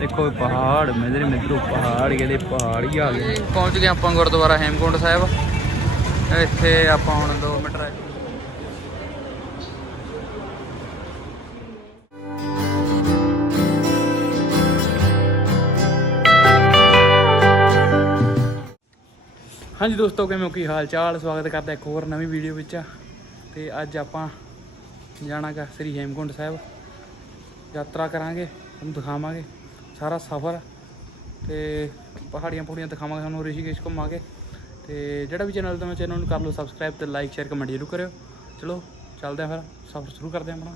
ਦੇਖੋ ਪਹਾੜ ਮੇਰੇ ਮਿੱਤਰੋ, ਪਹਾੜ ਕਹਿੰਦੇ ਪਹਾੜ ਹੀ ਆ ਗਏ। ਪਹੁੰਚ ਗਏ ਆਪਾਂ ਗੁਰਦੁਆਰਾ ਹੇਮਕੁੰਡ ਸਾਹਿਬ। ਇੱਥੇ ਆਪਾਂ ਹੁਣ 2 ਮਿੰਟ ਰਹਿ ਹਾਂਜੀ ਦੋਸਤੋ, ਕਿਵੇਂ ਹੋ? ਕੀ ਹਾਲ ਚਾਲ? ਸਵਾਗਤ ਕਰਦਾ ਇੱਕ ਹੋਰ ਨਵੀਂ ਵੀਡੀਓ ਵਿੱਚ। ਤੇ ਅੱਜ ਆਪਾਂ ਜਾਣਾਗਾ ਸ੍ਰੀ ਹੇਮਕੁੰਟ ਸਾਹਿਬ। ਯਾਤਰਾ ਕਰਾਂਗੇ, ਤੁਹਾਨੂੰ ਦਿਖਾਵਾਂਗੇ। ਸਾਰਾ ਸਫ਼ਰ ਤੇ ਪਹਾੜੀਆਂ ਪਹਾੜੀਆਂ ਦਿਖਾਵਾਂਗੇ ਤੁਹਾਨੂੰ ਰਿਸ਼ੀਕੇਸ਼ ਘੁੰਮਾਂਗੇ ਤੇ ਜਿਹੜਾ ਵੀ ਚੈਨਲ ਤੋਂ ਚੈਨਲ ਨੂੰ ਕਰ ਲਓ ਸਬਸਕ੍ਰਾਈਬ ਤੇ ਲਾਈਕ ਸ਼ੇਅਰ ਕਮੈਂਟ ਜ਼ਰੂਰ ਕਰਿਓ। ਚਲੋ, ਚੱਲਦੇ ਆਂ ਫਿਰ, ਸਫ਼ਰ ਸ਼ੁਰੂ ਕਰਦੇ ਆਂ ਆਪਣਾ।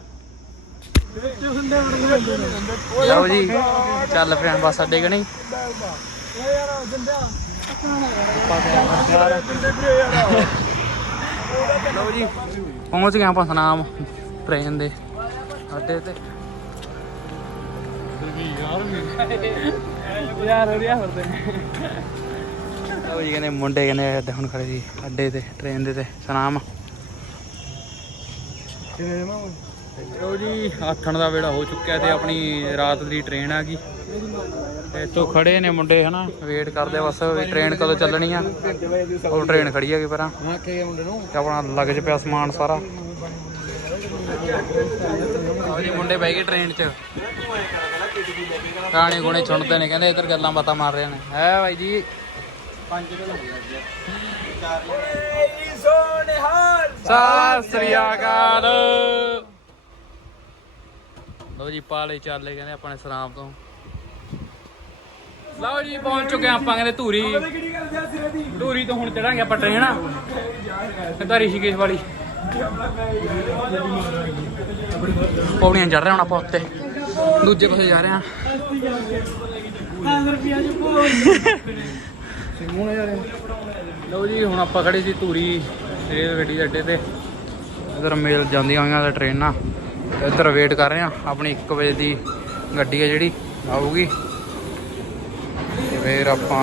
ਲਓ ਜੀ, ਚੱਲ ਫਿਰ ਬਸ ਸਾਡੇ ਕਣੀ ਲਓ ਜੀ, ਪਹੁੰਚ ਗਏ ਆਪਾਂ ਸਨਾਮ ਟ੍ਰੇਨ ਦੇ ਅੱਡੇ ਤੇ। ਯਾਰ ਹੋ ਰਿਹਾ ਫਿਰਦੇ ਲਓ ਜੀ ਕਹਿੰਦੇ ਮੁੰਡੇ ਕਹਿੰਦੇ ਹੁਣ ਖੜੇ ਸੀ ਅੱਡੇ ਤੇ ਟ੍ਰੇਨ ਦੇ ਤੇ ਸਨਾਮ ਲਓ ਜੀ ਆਥਣ ਦਾ ਵੇੜਾ ਹੋ ਚੁੱਕਿਆ ਤੇ ਆਪਣੀ ਰਾਤ ਦੀ ਟ੍ਰੇਨ ਆ ਗਈ। ਤੇ ਇੱਥੋਂ ਖੜੇ ਨੇ ਮੁੰਡੇ ਹਨਾ? ਵੇਟ ਕਰਦੇ ਆ ਬਸ ਵੀ ਟ੍ਰੇਨ ਕਦੋਂ ਚੱਲਣੀ ਆ। ਉਹ ਟ੍ਰੇਨ ਖੜੀ ਹੈਗੀ ਪਰਾਂ। ਤੇ ਆਪਣਾ ਲੱਗ ਪਿਆ ਸਮਾਨ ਸਾਰਾ। ਆਓ ਜੀ ਮੁੰਡੇ ਬਹਿ ਗਏ ਟ੍ਰੇਨ 'ਚ। ਗਾਣੇ ਗੁਣੇ ਸੁਣਦੇ ਨੇ, ਕਹਿੰਦੇ ਇੱਧਰ ਗੱਲਾਂ ਬਾਤਾਂ ਮਾਰ ਰਹੇ ਨੇ। ਹੈ ਬਾਈ ਜੀ। ਸਤਿ ਸ੍ਰੀ ਅਕਾਲ। ਲਓ ਜੀ, ਪਾਲੇ ਚਾਲੇ ਕਹਿੰਦੇ ਆਪਣੇ ਸਰਾਮ ਤੋਂ। ਲਓ ਜੀ, ਪਹੁੰਚ ਚੁੱਕੇ ਆਪਾਂ ਕਹਿੰਦੇ ਧੂਰੀ। ਧੂਰੀ ਤੋਂ ਹੁਣ ਚੜਾਂਗੇ ਆਪਾਂ ਟ੍ਰੇਨ ਸਿੱਧਾ ਰਿਸ਼ੀਕੇਸ਼ ਵਾਲੀ। ਪੌੜੀਆਂ ਚੜ ਰਹੇ ਹੁਣ ਆਪਾਂ ਉੱਤੇ। ਦੂਜੇ ਪਾਸੇ ਜਾ ਰਹੇ। ਹਾਂ ਲਓ ਜੀ, ਹੁਣ ਆਪਾਂ ਖੜੇ ਸੀ ਧੂਰੀ ਰੇਲ ਗੱਡੀ ਦੇ ਅੱਡੇ ਤੇ। ਇਧਰ ਮੇਲ ਜਾਂਦੀਆਂ ਹੋਈਆਂ ਤੇ ਟ੍ਰੇਨਾਂ ਇੱਧਰ ਵੇਟ ਕਰ ਰਹੇ ਹਾਂ। ਆਪਣੀ 1 ਵਜੇ ਦੀ ਗੱਡੀ ਹੈ ਜਿਹੜੀ, ਆਊਗੀ। ਤੇ ਫਿਰ ਆਪਾਂ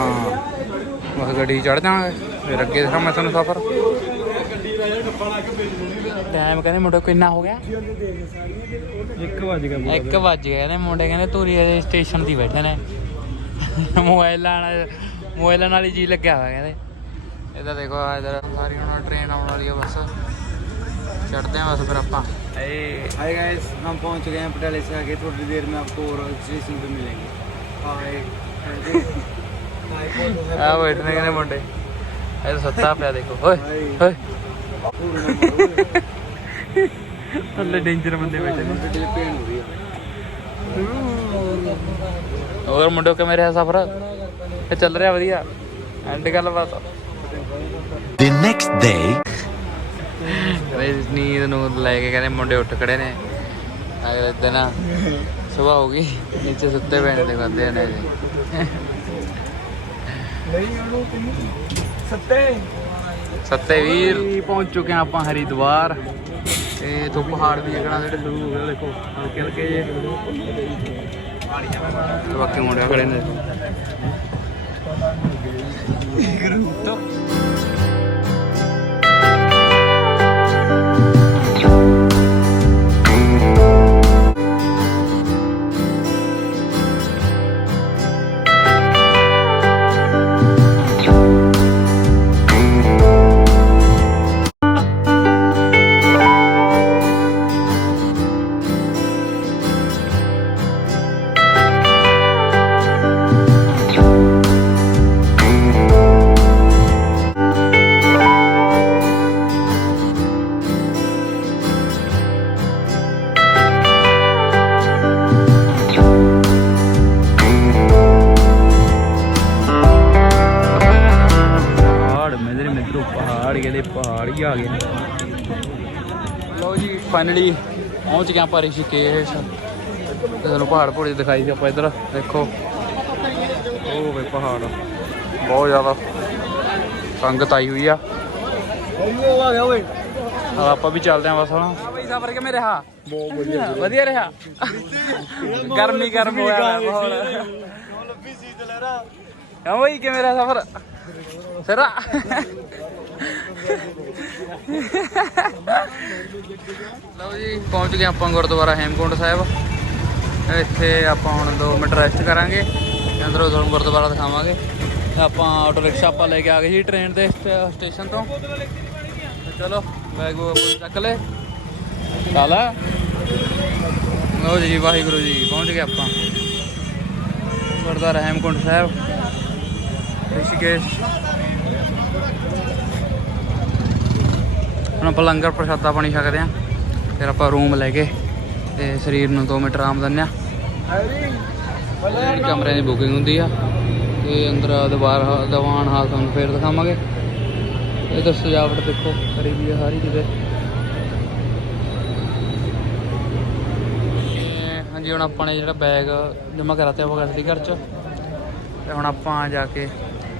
ਉਸ ਗੱਡੀ ਚੜ ਜਾਵਾਂਗੇ। ਫਿਰ ਅੱਗੇ ਦਿਖਾਂ ਮੈਂ ਤੁਹਾਨੂੰ ਸਫ਼ਰ। ਟਾਈਮ ਕਹਿੰਦੇ ਮੁੰਡੇ ਕਿੰਨਾ ਹੋ ਗਿਆ 1 ਵਜ ਗਿਆ 1 ਵਜ ਗਿਆ ਨੇ ਮੁੰਡੇ ਕਹਿੰਦੇ ਧੂਰੀ ਦੇ ਸਟੇਸ਼ਨ ਤੇ ਹੀ ਬੈਠੇ ਨੇ ਮੋਬਾਈਲਾਂ ਨਾਲ ਮੋਬਾਈਲਾਂ ਨਾਲ ਹੀ ਜੀ ਲੱਗਿਆ ਹੋਇਆ ਕਹਿੰਦੇ ਇਹਦਾ ਦੇਖੋ ਇਧਰ ਸਾਰੀ ਹੁਣ ਟ੍ਰੇਨ ਆਉਣ ਵਾਲੀ ਹੈ ਬਸ ਚੜਦੇ ਆ ਬਸ ਫਿਰ ਆਪਾਂ हाय गाइस हम पहुंच गए हैं पटियाले से आगे थोड़ी देर में आपको और स्टेशन पे मिलेंगे हाय ਆ ਬੈਠੇ ਨੇ ਕਹਿੰਦੇ ਮੁੰਡੇ ਇਹ ਸੱਤਾ ਪਿਆ ਦੇਖੋ ਓਏ ਓਏ ਥੱਲੇ ਡੇਂਜਰ ਬੰਦੇ ਬੈਠੇ ਨੇ। ਗੱਡੀ ਪੇਨ ਹੋ ਰਹੀ ਹੈ। ਸਫਰ? ਇਹ ਚੱਲ ਰਿਹਾ ਵਧੀਆ। ਐਂਡ ਗੱਲਬਾਤ The next day ਬਈ ਨੀਂਦ ਨੂੰ ਲੈ ਕੇ ਕਹਿੰਦੇ ਮੁੰਡੇ ਉੱਠ ਖੜੇ ਨੇ। ਅਗਲੇ ਦਿਨ। ਸਵੇਰ ਹੋ ਗਈ। ਨੀਚੇ ਸੁੱਤੇ ਪਏ ਨੇ ਕਰਦੇ ਨੇ ਨਹੀਂ ਉਹਨੂੰ ਸੱਤੇ। ਸੱਤੇ ਵੀਰ। ਪਹੁੰਚ ਚੁੱਕੇ ਆਪਾਂ ਹਰਿਦਵਾਰ ਇਹ ਇਥੋਂ ਪਹਾੜ ਵੀ ਜਿਹੜਾ ਜਿਹੜੇ ਸ਼ੁਰੂ ਹੋ ਗਏ ਦੇਖੋ ਹਲਕੇ ਹਲਕੇ ਜੇ ਬਾਕੀ ਮੁੰਡੇ ਖੜੇ ਨੇ। ਗਰੂਪ ਤੋਂ ਲਓ ਜੀ ਫਾਈਨਲੀ ਪਹੁੰਚ ਗਏ ਆਪਾਂ ਰਿਸ਼ੀਕੇਸ਼ ਤੇ ਤੁਹਾਨੂੰ ਪਹਾੜ ਪਹਾੜੀ ਦਿਖਾਈ ਦੇ ਆਪਾਂ ਇੱਧਰ ਦੇਖੋ ਉਹ ਵੇ ਪਹਾੜ ਬਹੁਤ ਜ਼ਿਆਦਾ ਸੰਗਤ ਆਈ ਹੋਈ ਆ आ गया ओए ਆ ਆਪਾਂ ਵੀ ਚੱਲਦੇ ਆਂ ਬਸ ਹੁਣ ਬਈ ਸਫ਼ਰ ਕਿਵੇਂ ਰਿਹਾ ਬਹੁਤ ਵਧੀਆ ਵਧੀਆ ਰਿਹਾ ਗਰਮੀ ਗਰਮ ਹੋਇਆ ਮਾਹੌਲ ਹਾਂ ਬਈ ਕਿਵੇਂ ਰਿਹਾ ਸਫ਼ਰ ਸਿਰਾ ਲਓ ਜੀ, ਪਹੁੰਚ ਗਏ ਆਪਾਂ ਗੁਰਦੁਆਰਾ ਹੇਮਕੁੰਟ ਸਾਹਿਬ। ਇੱਥੇ ਆਪਾਂ ਹੁਣ 2 ਮਿੰਟ ਰੈਸਟ ਕਰਾਂਗੇ, ਅੰਦਰੋਂ ਤੁਹਾਨੂੰ ਗੁਰਦੁਆਰਾ ਦਿਖਾਵਾਂਗੇ। ਆਪਾਂ ਆਟੋ ਰਿਕਸ਼ਾ ਆਪਾਂ ਲੈ ਕੇ ਆ ਗਏ ਸੀ ਟ੍ਰੇਨ ਦੇ ਸਟ- ਸਟੇਸ਼ਨ ਤੋਂ। ਚਲੋ ਬੈਗ ਚੱਕ ਲੈ। ਲਾਲਾ ਲਓ ਜੀ, ਵਾਹਿਗੁਰੂ ਜੀ, ਪਹੁੰਚ ਗਏ ਆਪਾਂ। ਗੁਰਦੁਆਰਾ ਹੈਮਕੁੰਟ ਸਾਹਿਬ। ਰਿਸ਼ੀਕੇਸ਼। ਹੁਣ ਆਪਾਂ ਲੰਗਰ ਪ੍ਰਸ਼ਾਦਾ ਪਾਣੀ ਛਕਦੇ ਆਂ ਫਿਰ ਆਪਾਂ ਰੂਮ ਲੈ ਕੇ ਤੇ ਸਰੀਰ ਨੂੰ 2 ਮਿੰਟ ਆਰਾਮ ਦਿੰਦੇ ਆ ਜਿਹੜੀ ਕਮਰੇ ਦੀ ਬੁਕਿੰਗ ਹੁੰਦੀ ਆ। ਤੇ ਅੰਦਰ ਦੀਵਾਰ ਦੀਵਾਨ ਹਾਲ ਤੁਹਾਨੂੰ ਫੇਰ ਦਿਖਾਵਾਂਗੇ। ਇਹ ਤਾਂ ਸਜਾਵਟ ਦੇਖੋ, ਕਰੀ ਵੀ ਆ ਸਾਰੀ ਕਿਤੇ ਹਾਂਜੀ, ਹੁਣ ਆਪਾਂ ਨੇ ਜਿਹੜਾ ਬੈਗ ਜਮ੍ਹਾਂ ਕਰਾਤੇ ਉਹ ਗੱਡੀ ਘਰ ਚ। ਤੇ ਹੁਣ ਆਪਾਂ ਜਾ ਕੇ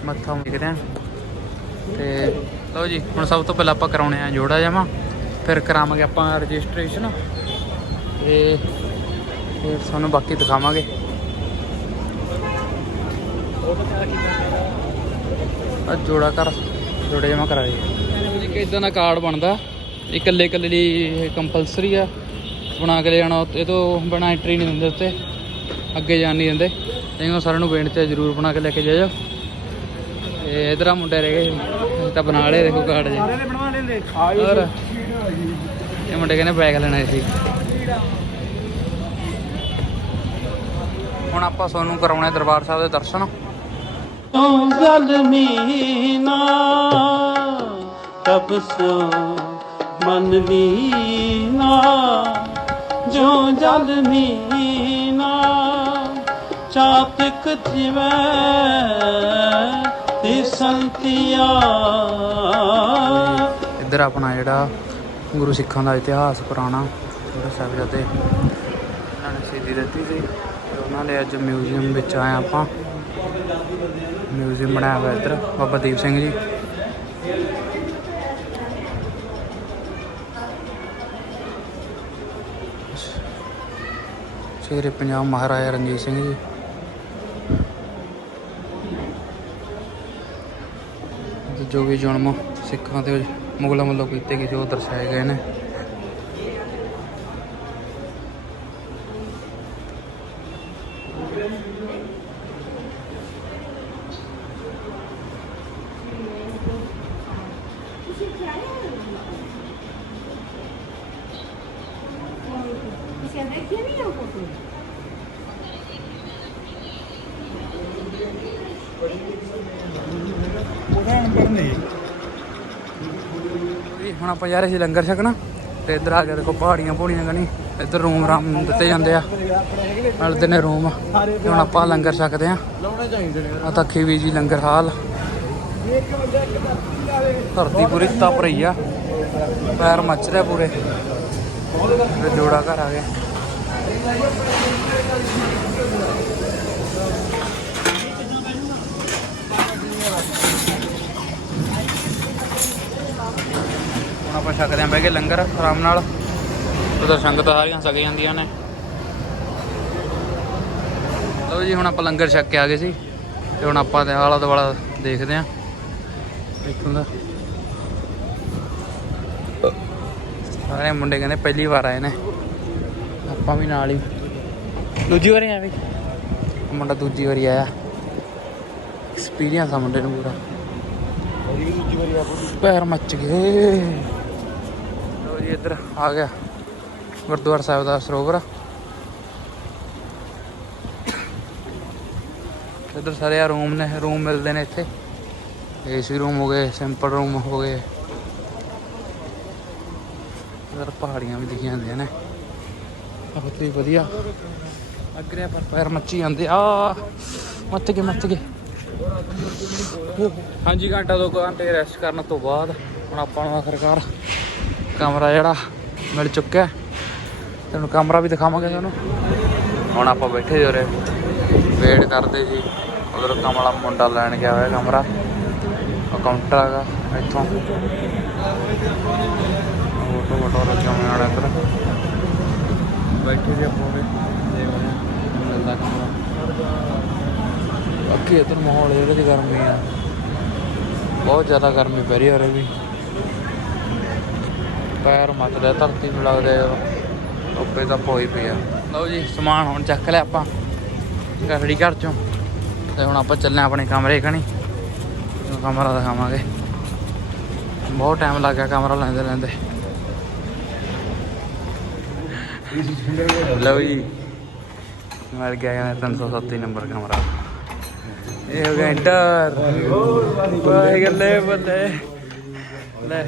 ਮੱਥਾ ਟੇਕਦੇ ਆਂ ਤੇ ਲਓ ਜੀ, ਹੁਣ ਸਭ ਤੋਂ ਪਹਿਲਾਂ ਆਪਾਂ ਕਰਾਉਣੇ ਆ ਜੋੜਾ ਜਮਾ, ਫਿਰ ਕਰਾਵਾਂਗੇ ਆਪਾਂ ਰਜਿਸਟ੍ਰੇਸ਼ਨ ਤੇ ਫਿਰ ਤੁਹਾਨੂੰ ਬਾਕੀ ਦਿਖਾਵਾਂਗੇ। ਆ ਜੋੜਾ ਕਰ, ਜੋੜੇ ਜਮਾ ਕਰਾਏ। ਜੀ ਕਿ ਇਦਾਂ ਦਾ ਕਾਰਡ ਬਣਦਾ। ਇਹ ਇਕੱਲੇ ਇਕੱਲੇ ਲਈ ਕੰਪਲਸਰੀ ਆ। ਬਣਾ ਕੇ ਲੈ ਜਾਣਾ ਇਹ ਤੋਂ ਬਣਾ ਐਂਟਰੀ ਨਹੀਂ ਦਿੰਦੇ ਉੱਤੇ। ਅੱਗੇ ਜਾਣ ਨਹੀਂ ਦਿੰਦੇ। ਤੇ ਸਾਰਿਆਂ ਨੂੰ ਬੇਨਤੀ ਹੈ ਜਰੂਰ ਬਣਾ ਕੇ ਲੈ ਕੇ ਜਾਇਓ। ਤੇ ਇਧਰ ਆ ਮੁੰਡੇ ਰਹਿ ਗਏ ਅਸੀਂ ਤਾਂ ਬਣਾ ਲਏ ਦੇਖੋ ਕਾਰਡ ਜੀ। ਸਾਰੇ ਨੇ ਬਣਵਾ ਲੈਂਦੇ ਹੋਰ? ਇਹ ਮੁੰਡੇ ਕਹਿੰਦੇ ਬੈਗ ਲੈਣਾ ਸੀ ਹੁਣ ਆਪਾਂ ਸੋਨੂੰ ਕਰਾਉਣੇ ਦਰਬਾਰ ਸਾਹਿਬ ਦੇ ਦਰਸ਼ਨ। ਤੂੰ ਜਲ ਮੀਨਾ ਤਬ ਸੋ ਮਨ ਲੀਨਾ ਜੋ ਜਲ ਮੀਨਾ ਚਾਤਕ ਜਿਵੈ ਤੇ ਸੰਤਿਆ। ਇੱਧਰ ਆਪਣਾ ਜਿਹੜਾ ਗੁਰੂ ਸਿੱਖਾਂ ਦਾ ਇਤਿਹਾਸ ਪੁਰਾਣਾ ਜਿਹੜੇ ਸਾਹਿਬਜ਼ਾਦੇ ਇਹਨਾਂ ਨੇ ਸ਼ਹੀਦੀ ਦਿੱਤੀ ਸੀ ਤੇ ਉਹਨਾਂ ਦੇ ਅੱਜ ਮਿਊਜ਼ੀਅਮ ਵਿੱਚ ਆਏ ਆਪਾਂ। ਮਿਊਜ਼ੀਅਮ ਬਣਾਇਆ ਹੋਇਆ ਇੱਧਰ, ਬਾਬਾ ਦੀਪ ਸਿੰਘ ਜੀ। ਸ਼ੇਰੇ ਪੰਜਾਬ ਮਹਾਰਾਜਾ ਰਣਜੀਤ ਸਿੰਘ ਜੀ ਜੋ ਵੀ ਜਨਮ ਸਿੱਖਾਂ ਤੇ ਮੁਗਲਾਂ ਵੱਲੋਂ ਕੀਤੇ ਗਏ ਉਹ ਦਰਸਾਏ ਗਏ ਨੇ। Você daqui é minha foto. ਹੁਣ ਆਪਾਂ ਜਾ ਰਹੇ ਸੀ ਲੰਗਰ ਛਕਣਾ ਤੇ ਇੱਧਰ ਆ ਕੇ ਦੇਖੋ ਪਹਾੜੀਆਂ ਪੂੜੀਆਂ ਕਣੀ ਇੱਧਰ ਰੂਮ ਰਾਮ ਦਿੱਤੇ ਜਾਂਦੇ ਆ। ਮਿਲਦੇ ਨੇ ਰੂਮ। ਤੇ ਹੁਣ ਆਪਾਂ ਲੰਗਰ ਛਕਦੇ ਆ। ਲਾਉਣੇ ਚਾਹੀਦੇ ਆ ਤਾਂ ਖੀਵੀ ਜੀ ਲੰਗਰ ਹਾਲ। ਧਰਤੀ ਪੂਰੀ ਤਪ ਰਹੀ ਆ। ਪੈਰ ਮੱਚ ਰਿਹਾ ਪੂਰੇ। ਤੇ ਜੋੜਾ ਘਰ ਆ ਗਿਆ। ਆਪਾਂ ਛਕਦੇ ਆਂ ਬਹਿ ਕੇ ਲੰਗਰ ਆਰਾਮ ਨਾਲ। ਉਧਰ ਸੰਗਤ ਸਾਰੀਆਂ ਛਕ ਜਾਂਦੀਆਂ ਨੇ। ਲਓ ਜੀ ਹੁਣ ਆਪਾਂ ਲੰਗਰ ਛਕ ਕੇ ਆ ਗਏ ਸੀ। ਤੇ ਹੁਣ ਆਪਾਂ ਤੇ ਆਲਾ ਦੁਆਲਾ ਦੇਖਦੇ ਆਂ ਇੱਥੋਂ ਦਾ। ਸਾਰੇ ਮੁੰਡੇ ਕਹਿੰਦੇ ਪਹਿਲੀ ਵਾਰ ਆਏ ਨੇ। ਆਪਾਂ ਵੀ ਨਾਲ ਹੀ। ਦੂਜੀ ਵਾਰੀ ਆਏ ਵੀ। ਮੁੰਡਾ ਦੂਜੀ ਵਾਰੀ ਆਇਆ। ਐਕਸਪੀਰੀਅੰਸ ਆ ਮੁੰਡੇ ਨੂੰ ਪੂਰਾ। ਪੈਰ ਮੱਚ ਗਏ। ਜੀ ਇੱਧਰ ਆ ਗਿਆ ਗੁਰਦੁਆਰਾ ਸਾਹਿਬ ਦਾ ਸਰੋਵਰ। ਇੱਧਰ ਸਾਰੇ ਆ ਰੂਮ ਨੇ ਰੂਮ ਮਿਲਦੇ ਨੇ ਇੱਥੇ। ਏਸੀ ਰੂਮ ਹੋ ਗਏ ਸਿੰਪਲ ਰੂਮ ਹੋ ਗਏ। ਇੱਧਰ ਪਹਾੜੀਆਂ ਵੀ ਦਿਖੀਆਂ ਜਾਂਦੀਆਂ ਨੇ। ਬਹੁਤ ਹੀ ਵਧੀਆ। ਰਿਹਾ ਪਰ ਪੈਰ ਮੱਚੀ ਜਾਂਦੇ ਆ। ਮੱਚ ਗਏ ਮੱਚ ਗਏ। ਹਾਂਜੀ ਘੰਟਾ ਦੋ ਕੁ ਘੰਟੇ ਰੈਸਟ ਕਰਨ ਤੋਂ ਬਾਅਦ ਹੁਣ ਆਪਾਂ ਨੂੰ ਆਖਰਕਾਰ ਕਮਰਾ ਜਿਹੜਾ ਮਿਲ ਚੁੱਕਿਆ ਤੁਹਾਨੂੰ ਕਮਰਾ ਵੀ ਦਿਖਾਵਾਂਗੇ ਤੁਹਾਨੂੰ। ਹੁਣ ਆਪਾਂ ਬੈਠੇ ਜੋ ਰੇ ਵੇਟ ਕਰਦੇ ਜੀ ਉਧਰ ਕਮਲਾ ਮੁੰਡਾ ਲੈਣ ਗਿਆ ਹੋਇਆ ਕਮਰਾ। ਉਹ ਕਾਊਂਟਰ ਹੈਗਾ ਇੱਥੋਂ। ਫੋਟੋ ਫੋਟੋ ਰੱਖਿਆ ਹੋਇਆ ਨਾਲ ਇੱਧਰ। ਬੈਠੇ ਜੀ ਆਪਾਂ ਉਰੇ। ਮਿਲਦਾ ਕਮਰਾ। ਬਾਕੀ ਇੱਧਰ ਮਾਹੌਲ ਜਿਹੜਾ ਦੀ ਗਰਮੀ ਆ। ਬਹੁਤ ਜ਼ਿਆਦਾ ਗਰਮੀ ਪੈ ਰਹੀ ਹੈ ਉਰੇ ਵੀ। ਪੈਰ ਮੱਚਦਾ ਧਰਤੀ ਨੂੰ ਲੱਗਦਾ ਉੱਪੇ ਤਾਂ ਪੋਈ ਪਈ ਲਓ ਜੀ, ਸਮਾਨ ਹੁਣ ਚੱਕ ਲਿਆ ਆਪਾਂ। ਗਾੜੀ ਘਰ ਚੋਂ। ਤੇ ਹੁਣ ਆਪਾਂ ਚੱਲੇ ਆਪਣੇ ਕਮਰੇ ਕਣੀ। ਕਮਰਾ ਦਿਖਾਵਾਂਗੇ। ਬਹੁਤ ਟਾਈਮ ਲੱਗ ਗਿਆ ਕਮਰਾ ਲੈਂਦੇ ਲੈਂਦੇ। ਲਓ ਜੀ। ਮਿਲ ਗਿਆ ਕਹਿੰਦਾ 337 ਨੰਬਰ ਕਮਰਾ। ਇਹ ਹੋ ਗਿਆ ਇੰਟਰ। ਵਾਹ ਗੱਲੇ ਬੱਲੇ ਲੈ।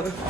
ਕਰ ਲਾ